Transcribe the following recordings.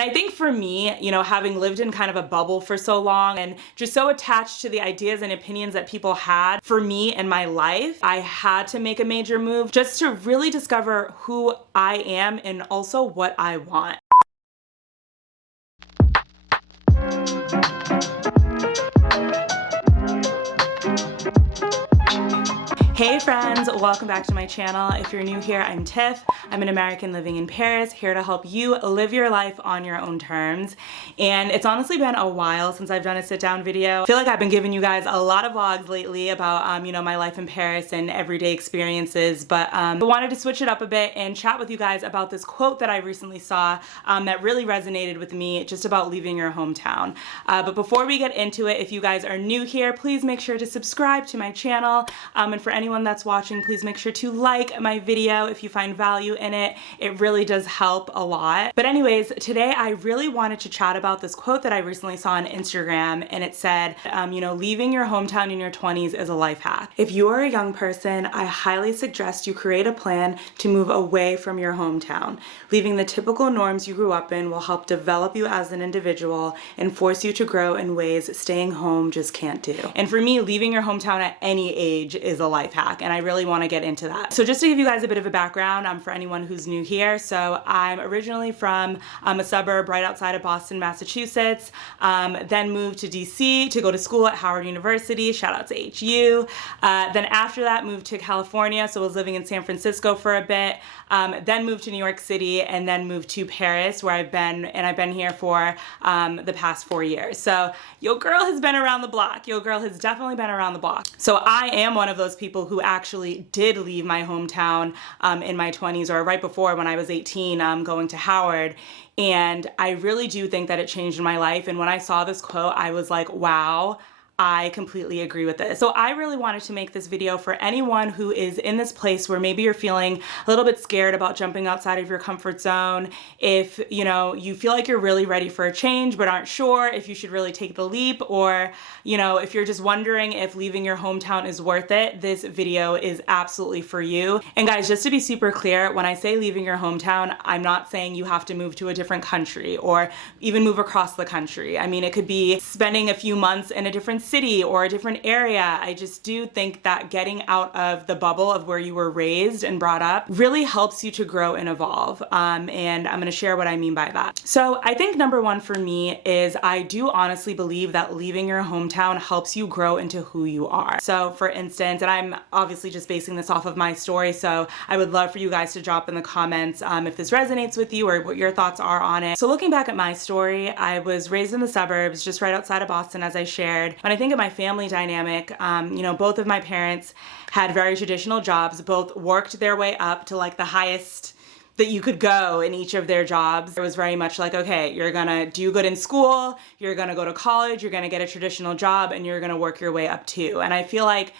And I think for me, you know, having lived in kind of a bubble for so long and just so attached to the ideas and opinions that people had for me in my life, I had to make a major move just to really discover who I am and also what I want. Hey friends, welcome back to my channel. If you're new here, I'm Tiff. I'm an American living in Paris, here to help you live your life on your own terms. And it's honestly been a while since I've done a sit down video. I feel like I've been giving you guys a lot of vlogs lately about, you know, my life in Paris and everyday experiences, but I wanted to switch it up a bit and chat with you guys about this quote that I recently saw that really resonated with me, just about leaving your hometown. But before we get into it, if you guys are new here, please make sure to subscribe to my channel. And for anyone that's watching, please make sure to like my video if you find value in it. It really does help a lot. But anyways, today I really wanted to chat about this quote that I recently saw on Instagram, and it said, you know, leaving your hometown in your 20s is a life hack. If you are a young person, I highly suggest you create a plan to move away from your hometown. Leaving the typical norms you grew up in will help develop you as an individual and force you to grow in ways staying home just can't do. And for me, leaving your hometown at any age is a life hack, and I really want to get into that. So just to give you guys a bit of a background, for anyone who's new here, so I'm originally from a suburb right outside of Boston, Massachusetts, then moved to DC to go to school at Howard University, shout out to HU. Then after that moved to California, so I was living in San Francisco for a bit, then moved to New York City, and then moved to Paris, where I've been here for the past 4 years. So your girl has been around the block. Your girl has definitely been around the block. So I am one of those people who actually did leave my hometown in my 20s, or right before, when I was 18, going to Howard. And I really do think that it changed my life. And when I saw this quote, I was like, wow, I completely agree with this. So I really wanted to make this video for anyone who is in this place where maybe you're feeling a little bit scared about jumping outside of your comfort zone. If, you know, you feel like you're really ready for a change but aren't sure if you should really take the leap, or, you know, if you're just wondering if leaving your hometown is worth it, this video is absolutely for you. And guys, just to be super clear, when I say leaving your hometown, I'm not saying you have to move to a different country or even move across the country. I mean, it could be spending a few months in a different city or a different area. I just do think that getting out of the bubble of where you were raised and brought up really helps you to grow and evolve. And I'm gonna share what I mean by that. So I think number one for me is I do honestly believe that leaving your hometown helps you grow into who you are. So for instance, and I'm obviously just basing this off of my story, so I would love for you guys to drop in the comments if this resonates with you or what your thoughts are on it. So looking back at my story, I was raised in the suburbs, just right outside of Boston, as I shared. When I think of my family dynamic, you know, both of my parents had very traditional jobs, both worked their way up to like the highest that you could go in each of their jobs. It was very much like, okay, you're gonna do good in school, you're gonna go to college, you're gonna get a traditional job, and you're gonna work your way up too. And I feel like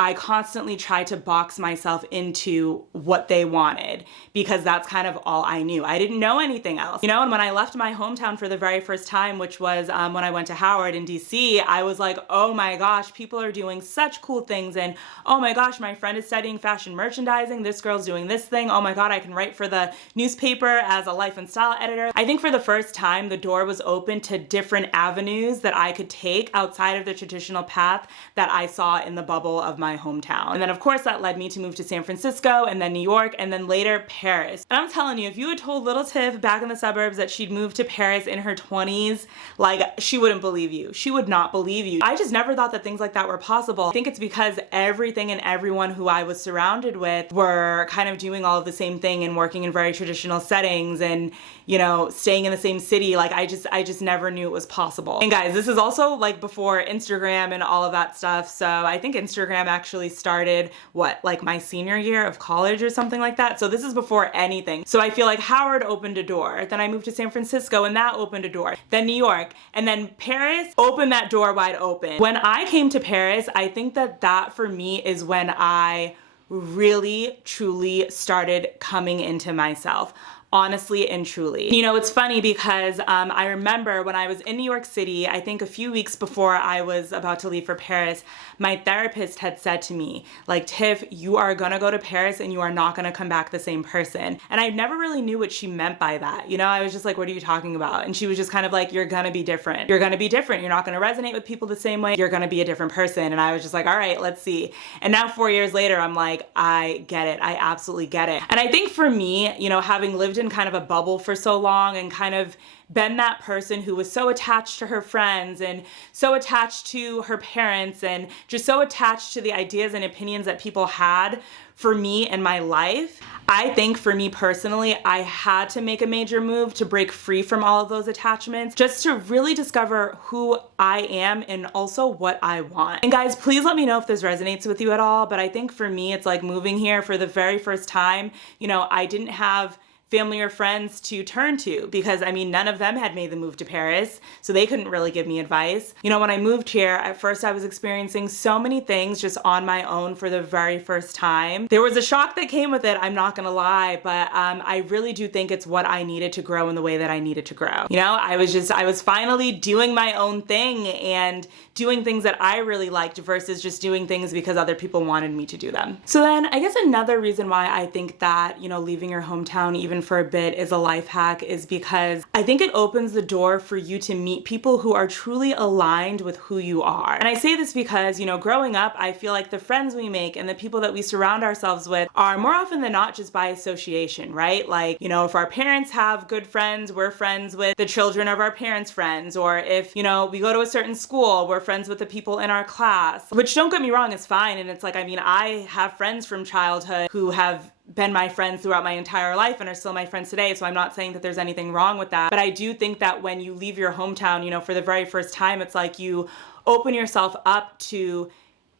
I constantly tried to box myself into what they wanted because that's kind of all I knew. I didn't know anything else, you know? And when I left my hometown for the very first time, which was when I went to Howard in DC, I was like, oh my gosh, people are doing such cool things. And oh my gosh, my friend is studying fashion merchandising. This girl's doing this thing. Oh my God, I can write for the newspaper as a life and style editor. I think for the first time, the door was open to different avenues that I could take outside of the traditional path that I saw in the bubble of my hometown. And then of course that led me to move to San Francisco, and then New York, and then later Paris. And I'm telling you, if you had told little Tiff back in the suburbs that she'd moved to Paris in her 20s, like, she wouldn't believe you. She would not believe you. I just never thought that things like that were possible. I think it's because everything and everyone who I was surrounded with were kind of doing all of the same thing and working in very traditional settings and, you know, staying in the same city. Like, I just never knew it was possible. And guys, this is also like before Instagram and all of that stuff. So I think Instagram actually started, what, like my senior year of college or something like that. So this is before anything. So I feel like Howard opened a door. Then I moved to San Francisco and that opened a door. Then New York, and then Paris opened that door wide open. When I came to Paris, I think that for me is when I really truly started coming into myself. honestly and truly. You know, it's funny because I remember when I was in New York City, I think a few weeks before I was about to leave for Paris, my therapist had said to me, like, Tiff, you are gonna go to Paris and you are not gonna come back the same person. And I never really knew what she meant by that. You know, I was just like, what are you talking about? And she was just kind of like, you're gonna be different. You're gonna be different. You're not gonna resonate with people the same way. You're gonna be a different person. And I was just like, all right, let's see. And now 4 years later, I'm like, I get it. I absolutely get it. And I think for me, you know, having lived in kind of a bubble for so long and kind of been that person who was so attached to her friends and so attached to her parents and just so attached to the ideas and opinions that people had for me in my life, I think for me personally, I had to make a major move to break free from all of those attachments just to really discover who I am and also what I want. And guys, please let me know if this resonates with you at all, but I think for me, it's like moving here for the very first time. You know, I didn't have family or friends to turn to because I mean, none of them had made the move to Paris, so they couldn't really give me advice. You know, when I moved here, at first I was experiencing so many things just on my own for the very first time. There was a shock that came with it, I'm not gonna lie, but I really do think it's what I needed to grow in the way that I needed to grow. You know, I was finally doing my own thing and doing things that I really liked versus just doing things because other people wanted me to do them. So then I guess another reason why I think that, you know, leaving your hometown even for a bit is a life hack is because I think it opens the door for you to meet people who are truly aligned with who you are. And I say this because, you know, growing up, I feel like the friends we make and the people that we surround ourselves with are more often than not just by association, right? Like, you know, if our parents have good friends, we're friends with the children of our parents' friends. Or if, you know, we go to a certain school, we're friends with the people in our class, which don't get me wrong, is fine. And it's like, I mean, I have friends from childhood who have been my friends throughout my entire life and are still my friends today. So I'm not saying that there's anything wrong with that. But I do think that when you leave your hometown, you know, for the very first time, it's like you open yourself up to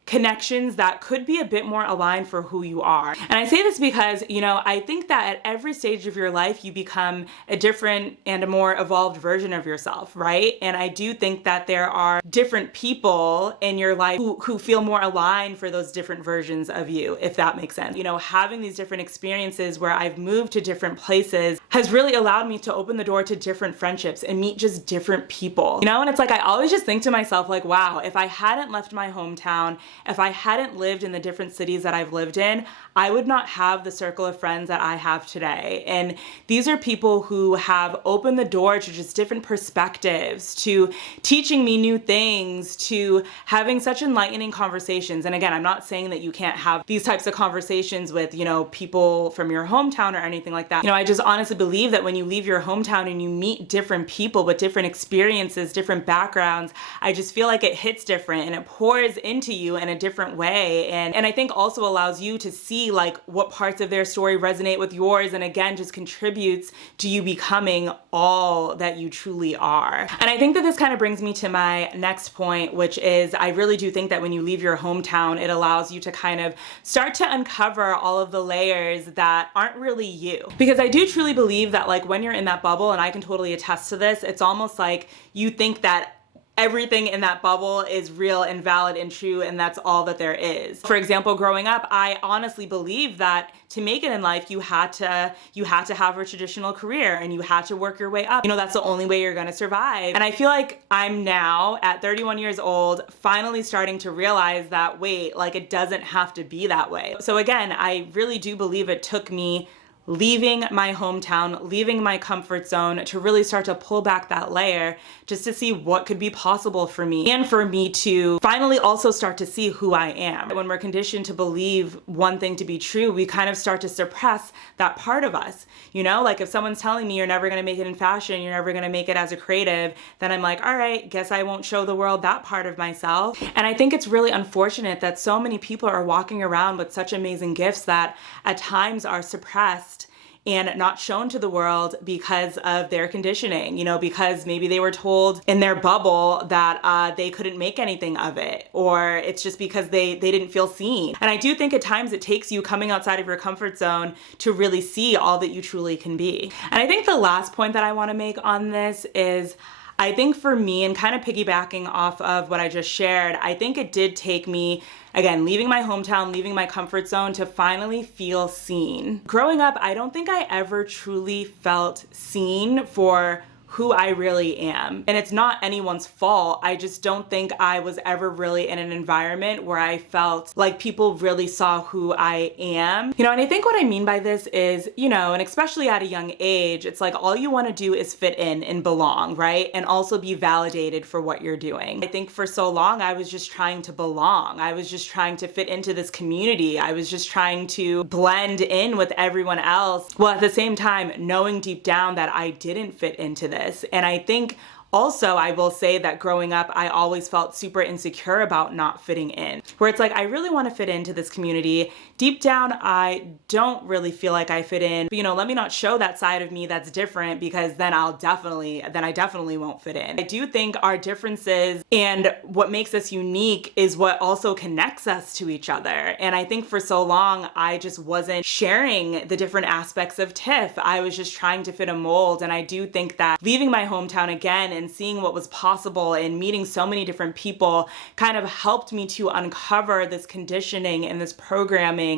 connections that could be a bit more aligned for who you are. And I say this because, you know, I think that at every stage of your life, you become a different and a more evolved version of yourself, right? And I do think that there are different people in your life who feel more aligned for those different versions of you, if that makes sense. You know, having these different experiences where I've moved to different places has really allowed me to open the door to different friendships and meet just different people, you know? And it's like, I always just think to myself, like, wow, if I hadn't left my hometown, if I hadn't lived in the different cities that I've lived in, I would not have the circle of friends that I have today. And these are people who have opened the door to just different perspectives, to teaching me new things, to having such enlightening conversations. And again, I'm not saying that you can't have these types of conversations with, you know, people from your hometown or anything like that. You know, I just honestly believe that when you leave your hometown and you meet different people with different experiences, different backgrounds, I just feel like it hits different and it pours into you in a different way. And I think also allows you to see like what parts of their story resonate with yours, and again just contributes to you becoming all that you truly are. And I think that this kind of brings me to my next point, which is I really do think that when you leave your hometown, it allows you to kind of start to uncover all of the layers that aren't really you. Because I do truly believe that like when you're in that bubble, and I can totally attest to this, it's almost like you think that everything in that bubble is real and valid and true, and that's all that there is. For example, growing up, I honestly believe that to make it in life, you had to have a traditional career and you had to work your way up. You know, that's the only way you're gonna survive. And I feel like I'm now at 31 years old, finally starting to realize that, wait, like it doesn't have to be that way. So again, I really do believe it took me leaving my hometown, leaving my comfort zone to really start to pull back that layer just to see what could be possible for me and for me to finally also start to see who I am. When we're conditioned to believe one thing to be true, we kind of start to suppress that part of us. You know, like if someone's telling me you're never gonna make it in fashion, you're never gonna make it as a creative, then I'm like, all right, guess I won't show the world that part of myself. And I think it's really unfortunate that so many people are walking around with such amazing gifts that at times are suppressed and not shown to the world because of their conditioning, you know, because maybe they were told in their bubble that they couldn't make anything of it, or it's just because they didn't feel seen. And I do think at times it takes you coming outside of your comfort zone to really see all that you truly can be. And I think the last point that I want to make on this is I think for me, and kind of piggybacking off of what I just shared, I think it did take me, again, leaving my hometown, leaving my comfort zone to finally feel seen. Growing up, I don't think I ever truly felt seen for who I really am. And it's not anyone's fault. I just don't think I was ever really in an environment where I felt like people really saw who I am. And I think what I mean by this is, and especially at a young age, it's like all you want to do is fit in and belong, right? And also be validated for what you're doing. I think for so long, I was just trying to belong. I was just trying to fit into this community. I was just trying to blend in with everyone else, while at the same time knowing deep down that I didn't fit into this. And I think also, I will say that growing up, I always felt super insecure about not fitting in, where it's like, I really want to fit into this community. Deep down, I don't really feel like I fit in. But, let me not show that side of me that's different, because then I definitely won't fit in. I do think our differences and what makes us unique is what also connects us to each other. And I think for so long, I just wasn't sharing the different aspects of Tiff. I was just trying to fit a mold. And I do think that leaving my hometown again and seeing what was possible and meeting so many different people kind of helped me to uncover this conditioning and this programming,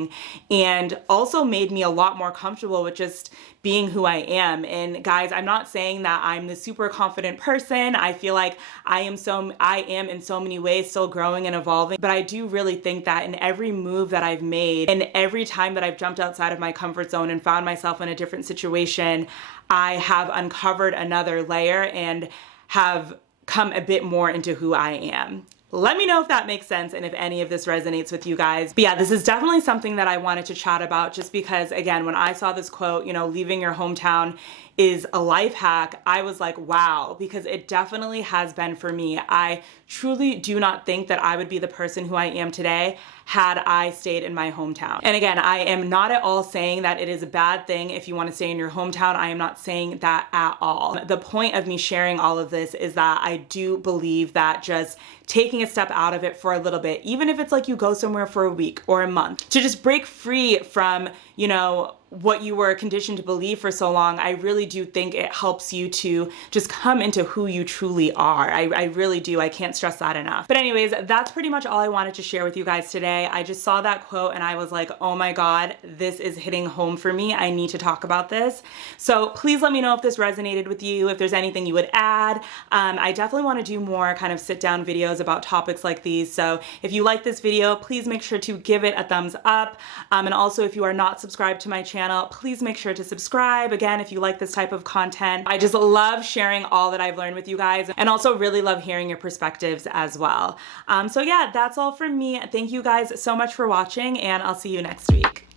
and also made me a lot more comfortable with just being who I am. And guys, I'm not saying that I'm the super confident person. I feel like I am in so many ways still growing and evolving, but I do really think that in every move that I've made and every time that I've jumped outside of my comfort zone and found myself in a different situation, I have uncovered another layer and have come a bit more into who I am. Let me know if that makes sense and if any of this resonates with you guys. But yeah, this is definitely something that I wanted to chat about, just because, again, when I saw this quote, leaving your hometown is a life hack, I was like, wow, because it definitely has been for me. I truly do not think that I would be the person who I am today had I stayed in my hometown. And again, I am not at all saying that it is a bad thing if you want to stay in your hometown. I am not saying that at all. The point of me sharing all of this is that I do believe that just taking a step out of it for a little bit, even if it's like you go somewhere for a week or a month, to just break free from, what you were conditioned to believe for so long, I really do think it helps you to just come into who you truly are. I really do. I can't stress that enough. But anyways, that's pretty much all I wanted to share with you guys today. I just saw that quote and I was like, oh my God, this is hitting home for me. I need to talk about this. So please let me know if this resonated with you, if there's anything you would add. I definitely want to do more kind of sit down videos about topics like these. So if you like this video, please make sure to give it a thumbs up. And also, if you are not subscribed to my channel, please make sure to subscribe. Again, if you like this type of content, I just love sharing all that I've learned with you guys, and also really love hearing your perspectives as well. So yeah, that's all from me. Thank you guys so much for watching, and I'll see you next week.